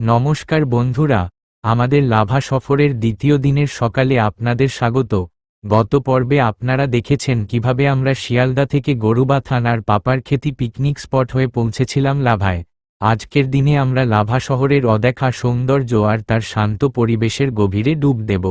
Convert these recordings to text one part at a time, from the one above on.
নমস্কার বন্ধুরা, আমাদের লাভা সফরের দ্বিতীয় দিনের সকালে আপনাদের স্বাগত। গত পর্বে আপনারা দেখেছেন কিভাবে আমরা শিয়ালদা থেকে গরুবা থানার পাপারখেতি পিকনিক স্পট হয়ে পৌঁছেছিলাম লাভায়। আজকের দিনে আমরা লাভা শহরের অদেখা সৌন্দর্য আর তার শান্ত পরিবেশের গভীরে ডুব দেব।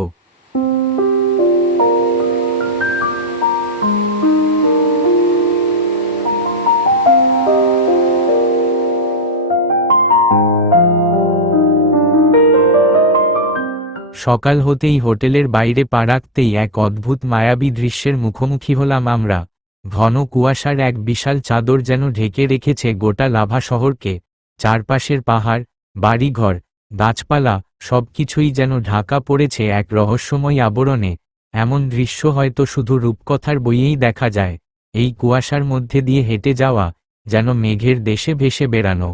সকাল হতেই হোটেলের বাইরে পা রাখতেই এক অদ্ভুত মায়াবী দৃশ্যের মুখোমুখি হলাম আমরা। ঘন কুয়াশার এক বিশাল চাদর যেন ঢেকে রেখেছে গোটা লাভা শহরকে। চারপাশের পাহাড়, বাড়িঘর, গাছপালা সবকিছুই যেন ঢাকা পড়েছে এক রহস্যময় আবরণে। এমন দৃশ্য হয়তো শুধু রূপকথার বইয়েই দেখা যায়। এই কুয়াশার মধ্যে দিয়ে হেঁটে যাওয়া যেন মেঘের দেশে ভেসে বেড়ানো।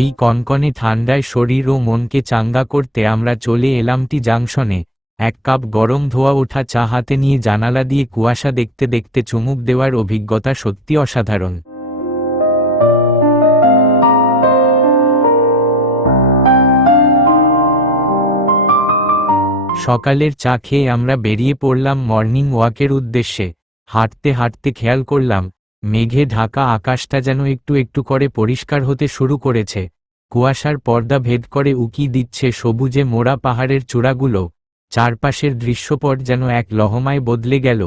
এই কনকনে ঠান্ডায় শরীর ও মনকে চাঙ্গা করতে আমরা চলে এলাম টি জাংশনে। এক কাপ গরম ধোয়া ওঠা চা হাতে নিয়ে জানালা দিয়ে কুয়াশা দেখতে দেখতে চুমুক দেওয়ার অভিজ্ঞতা সত্যি অসাধারণ। সকালের চা খেয়ে আমরা বেরিয়ে পড়লাম মর্নিং ওয়াকের উদ্দেশ্যে। হাঁটতে হাঁটতে খেয়াল করলাম মেঘে ঢাকা আকাশটা যেন একটু একটু করে পরিষ্কার হতে শুরু করেছে। কুয়াশার পর্দা ভেদ করে উকি দিচ্ছে সবুজে মোড়া পাহাড়ের চূড়াগুলো। চারপাশের দৃশ্যপট যেন এক লহমায় বদলে গেল।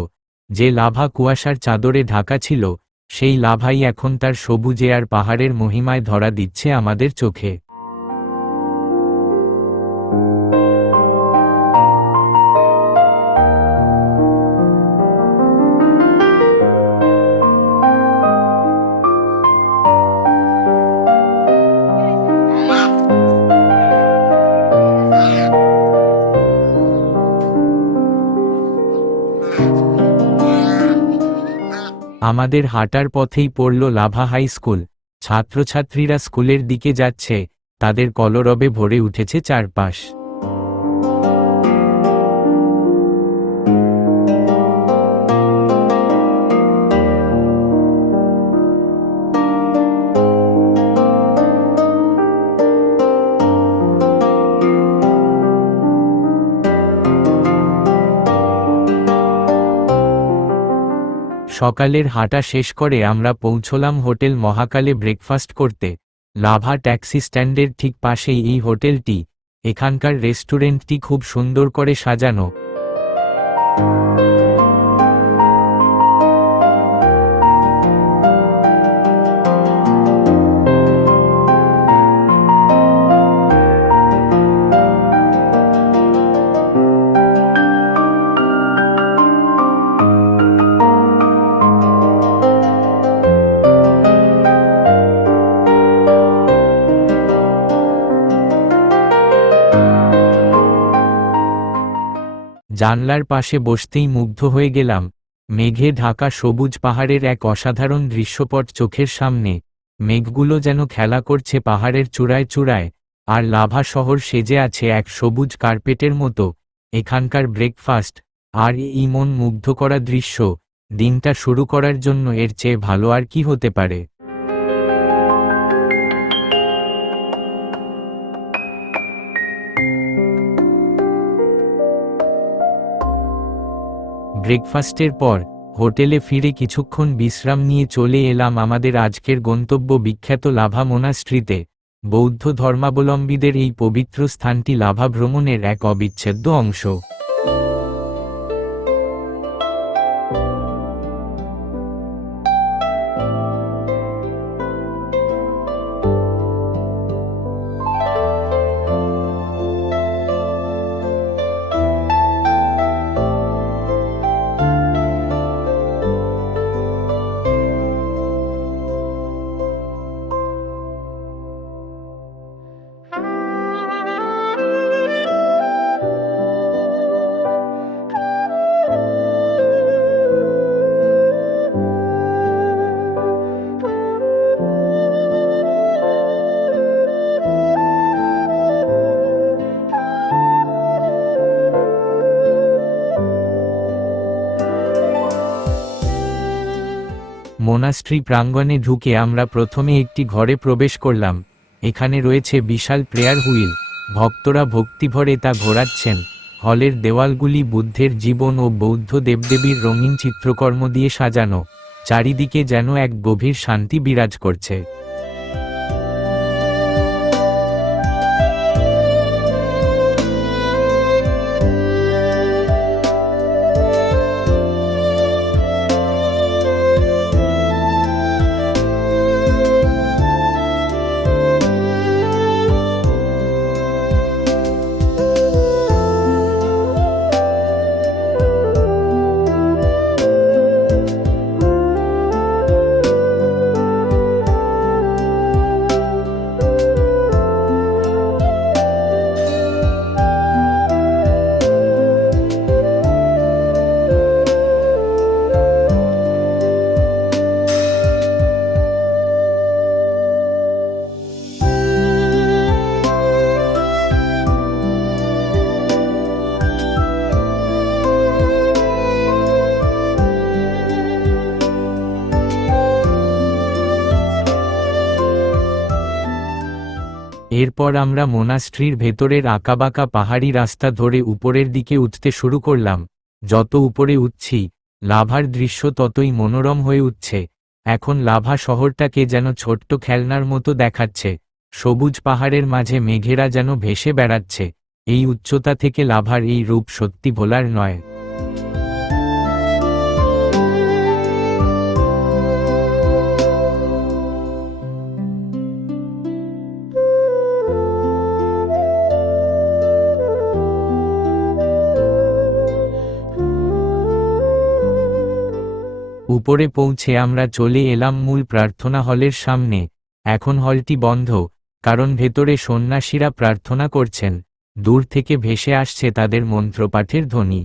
যে লাভা কুয়াশার চাদরে ঢাকা ছিল, সেই লাভাই এখন তার সবুজে আর পাহাড়ের মহিমায় ধরা দিচ্ছে আমাদের চোখে। আমাদের হাঁটার পথেই পড়ল লাভা হাই স্কুল। ছাত্রছাত্রীরা স্কুলের দিকে যাচ্ছে, তাদের কলরবে ভরে উঠেছে চারপাশ। সকালের হাঁটা শেষ করে আমরা পৌঁছলাম হোটেল মহাকালে ব্রেকফাস্ট করতে। লাভা ট্যাক্সি স্ট্যান্ডের ঠিক পাশেই এই হোটেলটি। এখানকার রেস্টুরেন্টটি খুব সুন্দর করে সাজানো। জানলার পাশে বসতেই মুগ্ধ হয়ে গেলাম। মেঘে ঢাকা সবুজ পাহাড়ের এক অসাধারণ দৃশ্যপট চোখের সামনে। মেঘগুলো যেন খেলা করছে পাহাড়ের চূড়ায় চূড়ায়, আর লাভা শহর সেজে আছে এক সবুজ কার্পেটের মতো। এখানকার ব্রেকফাস্ট আর এই মন মুগ্ধ করা দৃশ্য, দিনটা শুরু করার জন্য এর চেয়ে ভালো আর কি হতে পারে। ব্রেকফাস্টের পর হোটেলে ফিরে কিছুক্ষণ বিশ্রাম নিয়ে চলে এলাম আমাদের আজকের গন্তব্য বিখ্যাত লাভা মোনাস্ট্রিতে। বৌদ্ধ ধর্মাবলম্বীদের এই পবিত্র স্থানটি লাভা ভ্রমণের এক অবিচ্ছেদ্য অংশ। মোনাস্ট্রি প্রাঙ্গণে ঢুকে আমরা প্রথমে একটি ঘরে প্রবেশ করলাম। এখানে রয়েছে বিশাল প্রেয়ার হুইল, ভক্তরা ভক্তিভরে তা ঘোরাচ্ছেন। হলের দেওয়ালগুলি বুদ্ধের জীবন ও বৌদ্ধ দেবদেবীর রঙিন চিত্রকর্ম দিয়ে সাজানো, চারিদিকে যেন এক গভীর শান্তি বিরাজ করছে। এরপর আমরা মোনাস্ট্রির ভেতরের আঁকাবাঁকা পাহাড়ি রাস্তা ধরে উপরের দিকে উঠতে শুরু করলাম। যত উপরে উঠছি, লাভার দৃশ্য ততই মনোরম হয়ে উঠছে। এখন লাভা শহরটাকে যেন ছোট্ট খেলনার মতো দেখাচ্ছে। সবুজ পাহাড়ের মাঝে মেঘেরা যেন ভেসে বেড়াচ্ছে। এই উচ্চতা থেকে লাভার এই রূপ সত্যি ভোলার নয়। উপরে পৌঁছে আমরা চলে এলাম মূল প্রার্থনা হলের সামনে। এখন হলটি বন্ধ, কারণ ভেতরে সন্ন্যাসীরা প্রার্থনা করছেন। দূর থেকে ভেসে আসছে তাদের মন্ত্রপাঠের ধ্বনি।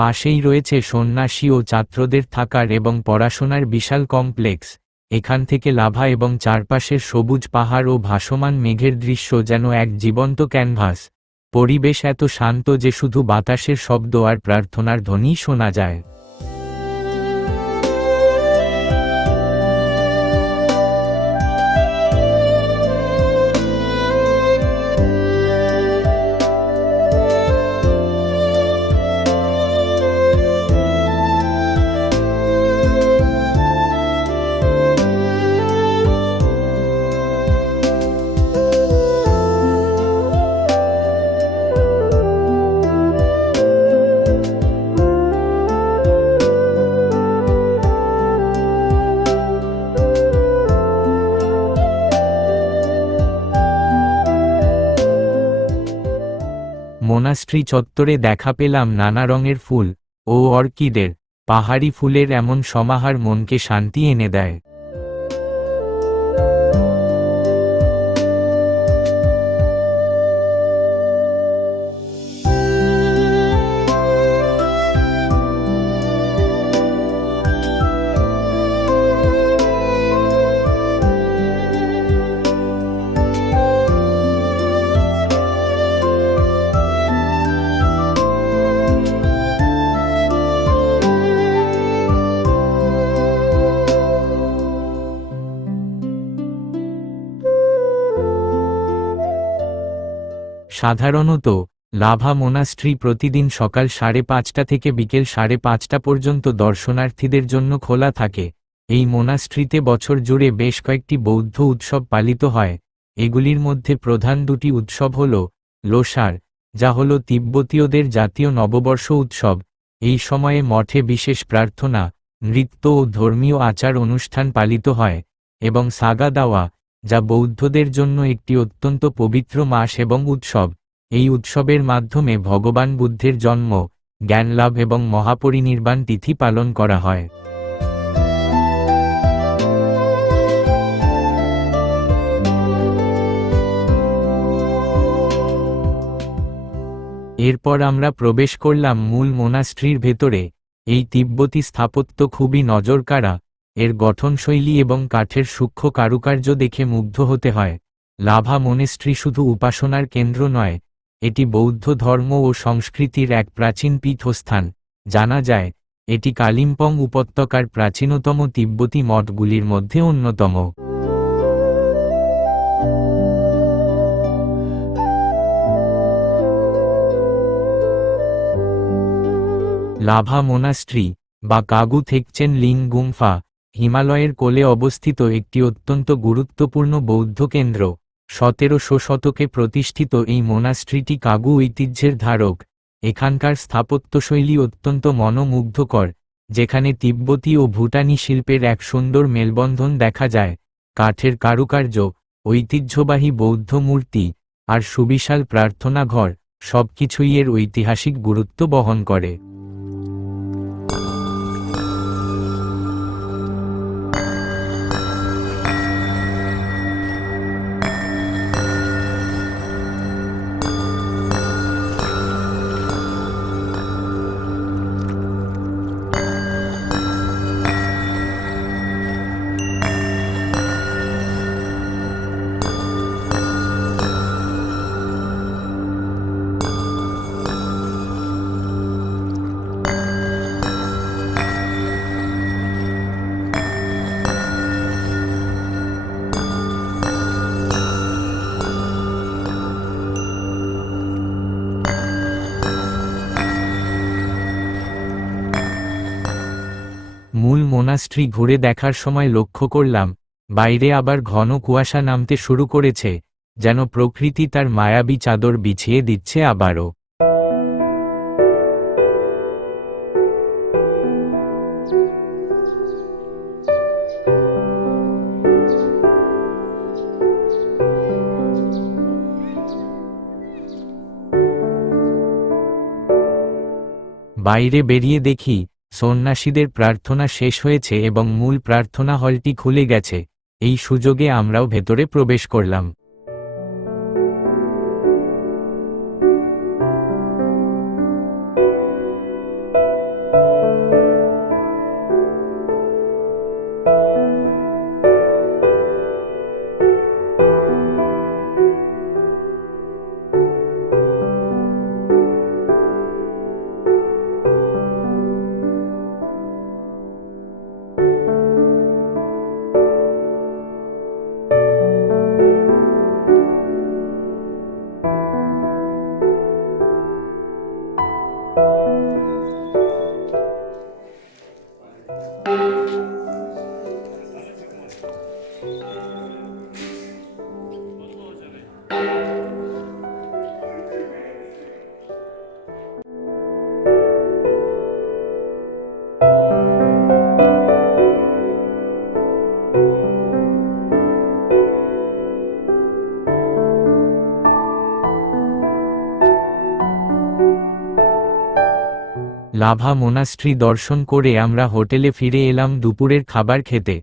পাশেই রয়েছে সন্ন্যাসী ও ছাত্রদের থাকার এবং পড়াশোনার বিশাল কমপ্লেক্স। এখান থেকে লাভা এবং চারপাশের সবুজ পাহাড় ও ভাসমান মেঘের দৃশ্য যেন এক জীবন্ত ক্যানভাস। পরিবেশ এত শান্ত যে শুধু বাতাসের শব্দ আর প্রার্থনার ধ্বনি শোনা যায়। মোনাস্ট্রি চত্বরে দেখা পেলাম নানা রঙের ফুল ও অর্কিডের। পাহাড়ি ফুলের এমন সমাহার মনকে শান্তি এনে দেয়। সাধারণত লাভা মোনাস্ট্রি প্রতিদিন সকাল 5:30 থেকে বিকেল 5:30 পর্যন্ত দর্শনার্থীদের জন্য খোলা থাকে। এই মোনাস্ট্রিতে বছর জুড়ে বেশ কয়েকটি বৌদ্ধ উৎসব পালিত হয়। এগুলির মধ্যে প্রধান দুটি উৎসব হল লোসার, যা হল তিব্বতীয়দের জাতীয় নববর্ষ উৎসব। এই সময়ে মঠে বিশেষ প্রার্থনা, নৃত্য ও ধর্মীয় আচার অনুষ্ঠান পালিত হয়, এবং সাগা দাওয়া, যা বৌদ্ধদের জন্য একটি অত্যন্ত পবিত্র মাস এবং উৎসব। এই উৎসবের মাধ্যমে ভগবান বুদ্ধের জন্ম, জ্ঞান লাভ এবং মহাপরিনির্বাণ তিথি পালন করা হয়। এরপর আমরা প্রবেশ করলাম মূল মোনাস্ট্রির ভেতরে। এই তিব্বতী স্থাপত্য খুবই নজরকাড়া, এর গঠনশৈলী এবং কাঠের সূক্ষ্ম কারুকার্য দেখে মুগ্ধ হতে হয়। লাভা মোনেস্ট্রি শুধু উপাসনার কেন্দ্র নয়, এটি বৌদ্ধ ধর্ম ও সংস্কৃতির এক প্রাচীন পীঠস্থান। জানা যায়, এটি কালিম্পং উপত্যকার প্রাচীনতম তিব্বতী মঠগুলির মধ্যে অন্যতম। লাভা মোনাস্ট্রি বা কাগু থেকচেন লিং গুম্ফা হিমালয়ের কোলে অবস্থিত একটি অত্যন্ত গুরুত্বপূর্ণ বৌদ্ধ কেন্দ্র। 17শো শতকে প্রতিষ্ঠিত এই মোনাস্ট্রিটি কাগু ঐতিহ্যের ধারক। এখানকার স্থাপত্যশৈলী অত্যন্ত মনোমুগ্ধকর, যেখানে তিব্বতী ও ভুটানি শিল্পের এক সুন্দর মেলবন্ধন দেখা যায়। কাঠের কারুকার্য, ঐতিহ্যবাহী বৌদ্ধ মূর্তি আর সুবিশাল প্রার্থনা ঘর সবকিছুই এর ঐতিহাসিক গুরুত্ব বহন করে। মূল মোনাস্ট্রি ঘুরে দেখার সময় লক্ষ্য করলাম, বাইরে আবার ঘন কুয়াশা নামতে শুরু করেছে, যেন প্রকৃতি তার মায়াবী চাদর বিছিয়ে দিচ্ছে আবারও। বাইরে বেরিয়ে দেখি, সন্ন্যাসীদের প্রার্থনা শেষ হয়েছে এবং মূল প্রার্থনা হলটি খুলে গেছে। এই সুযোগে আমরাও ভেতরে প্রবেশ করলাম। লাভা মোনাস্ট্রি দর্শন করে আমরা হোটেলে ফিরে এলাম দুপুরের খাবার খেতে।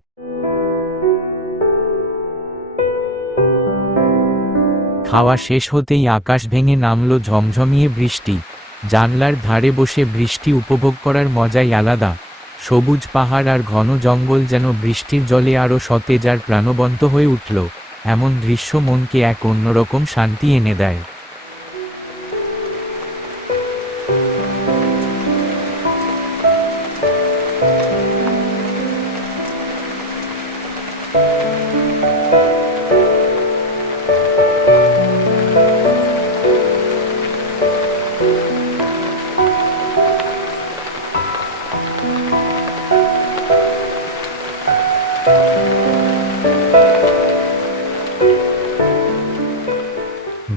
খাওয়া শেষ হতেই আকাশ ভেঙে নামল ঝমঝমিয়ে বৃষ্টি। জানলার ধারে বসে বৃষ্টি উপভোগ করার মজাই আলাদা। সবুজ পাহাড় আর ঘন জঙ্গল যেন বৃষ্টির জলে আরও সতেজ আর প্রাণবন্ত হয়ে উঠল। এমন দৃশ্য মনকে এক অন্যরকম শান্তি এনে দেয়।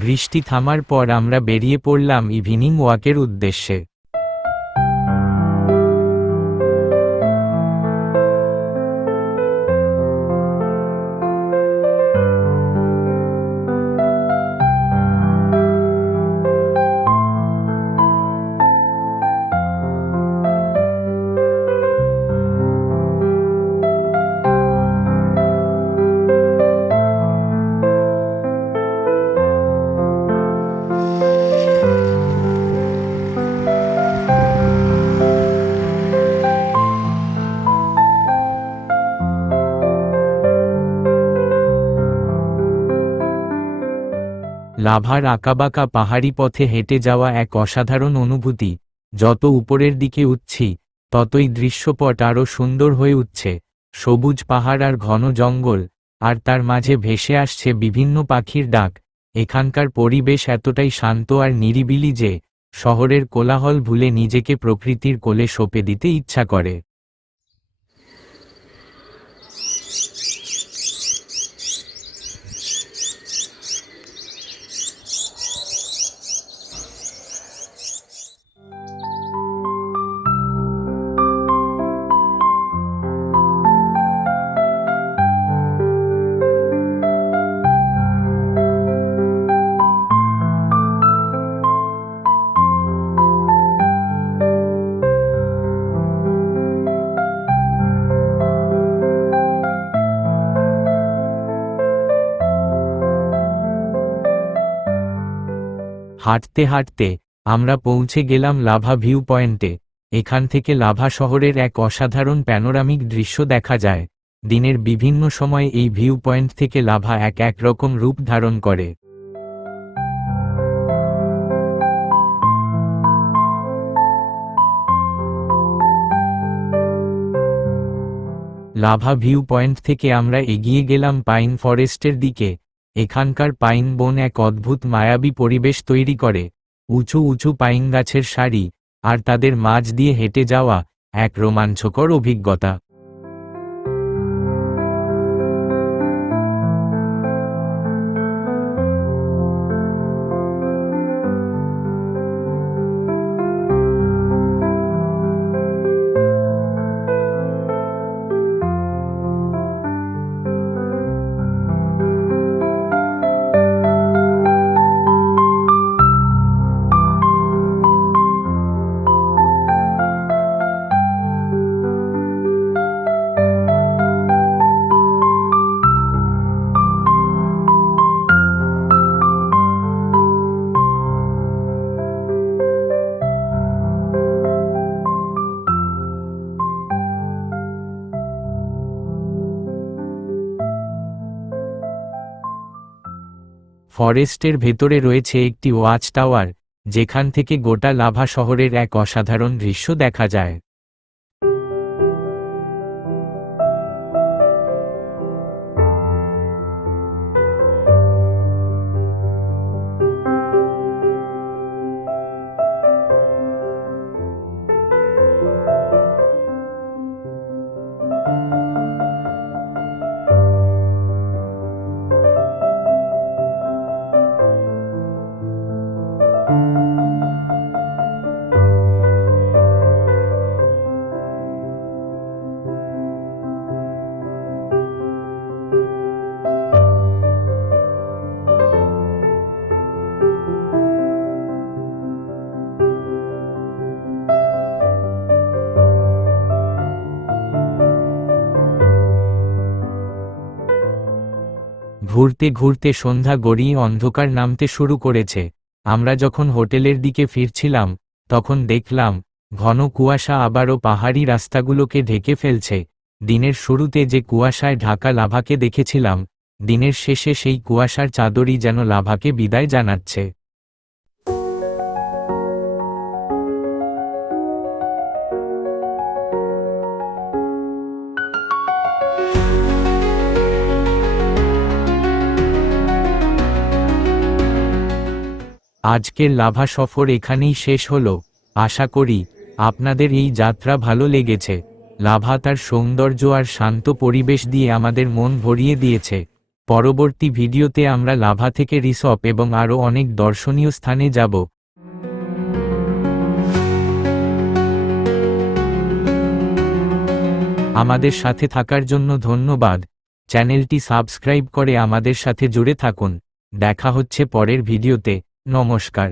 বৃষ্টি থামার পর আমরা বেরিয়ে পড়লাম ইভিনিং ওয়াকের উদ্দেশ্যে। লাভার আঁকাবাঁকা পাহাড়ি পথে হেঁটে যাওয়া এক অসাধারণ অনুভূতি। যত উপরের দিকে উঠছি ততই দৃশ্যপট আরও সুন্দর হয়ে উঠছে। সবুজ পাহাড় আর ঘন জঙ্গল, আর তার মাঝে ভেসে আসছে বিভিন্ন পাখির ডাক। এখানকার পরিবেশ এতটাই শান্ত আর নিরিবিলি যে শহরের কোলাহল ভুলে নিজেকে প্রকৃতির কোলে সঁপে দিতে ইচ্ছা করে। হাঁটতে হাঁটতে আমরা পৌঁছে গেলাম লাভা ভিউ পয়েন্টে। এখান থেকে লাভা শহরের এক অসাধারণ প্যানোরামিক দৃশ্য দেখা যায়। দিনের বিভিন্ন সময়ে এই ভিউ পয়েন্ট থেকে লাভা এক রকম রূপ ধারণ করে। লাভা ভিউ পয়েন্ট থেকে আমরা এগিয়ে গেলাম পাইন ফরেস্টের দিকে। এখানকার পাইন বন এক অদ্ভুত মায়াবী পরিবেশ তৈরি করে। উঁচু উঁচু পাইন গাছের সারি, আর তাদের মাঝ দিয়ে হেঁটে যাওয়া এক রোমাঞ্চকর অভিজ্ঞতা। ফরেস্টের ভেতরে রয়েছে একটি ওয়াচ টাওয়ার, যেখান থেকে গোটা লাভা শহরের এক অসাধারণ দৃশ্য দেখা যায়। ঘুরতে ঘুরতে সন্ধ্যা গড়িয়ে অন্ধকার নামতে শুরু করেছে। আমরা যখন হোটেলের দিকে ফিরছিলাম তখন দেখলাম ঘন কুয়াশা আবারও পাহাড়ি রাস্তাগুলোকে ঢেকে ফেলছে। দিনের শুরুতে যে কুয়াশায় ঢাকা লাভাকে দেখেছিলাম, দিনের শেষে সেই কুয়াশার চাদরই যেন লাভাকে বিদায় জানাচ্ছে। আজকের লাভা সফর এখানেই শেষ হলো। আশা করি আপনাদের এই যাত্রা ভালো লেগেছে। লাভা তার সৌন্দর্য আর শান্ত পরিবেশ দিয়ে আমাদের মন ভরিয়ে দিয়েছে। পরবর্তী ভিডিওতে আমরা লাভা থেকে রিসপ এবং আরও অনেক দর্শনীয় স্থানে যাব। আমাদের সাথে থাকার জন্য ধন্যবাদ। চ্যানেলটি সাবস্ক্রাইব করে আমাদের সাথে জুড়ে থাকুন। দেখা হচ্ছে পরের ভিডিওতে। নমস্কার।